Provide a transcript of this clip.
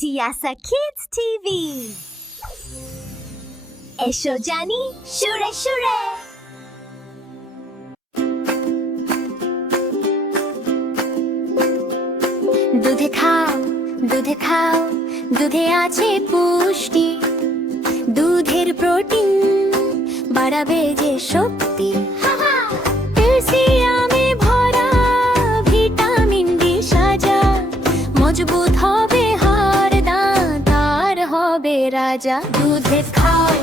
টিয়াসা kids TV এসো জানি সুরে সুরে। দুধে খাও দুধে খাও, দুধে আছে পুষ্টি, দুধের প্রোটিন বাড়াবে যে শক্তি। ক্যালসিয়ামে ভরা ভিটামিন ডি সাজা, মজবুত হবে হাড়, দাঁত আর হবে রাজা। দুধে খাও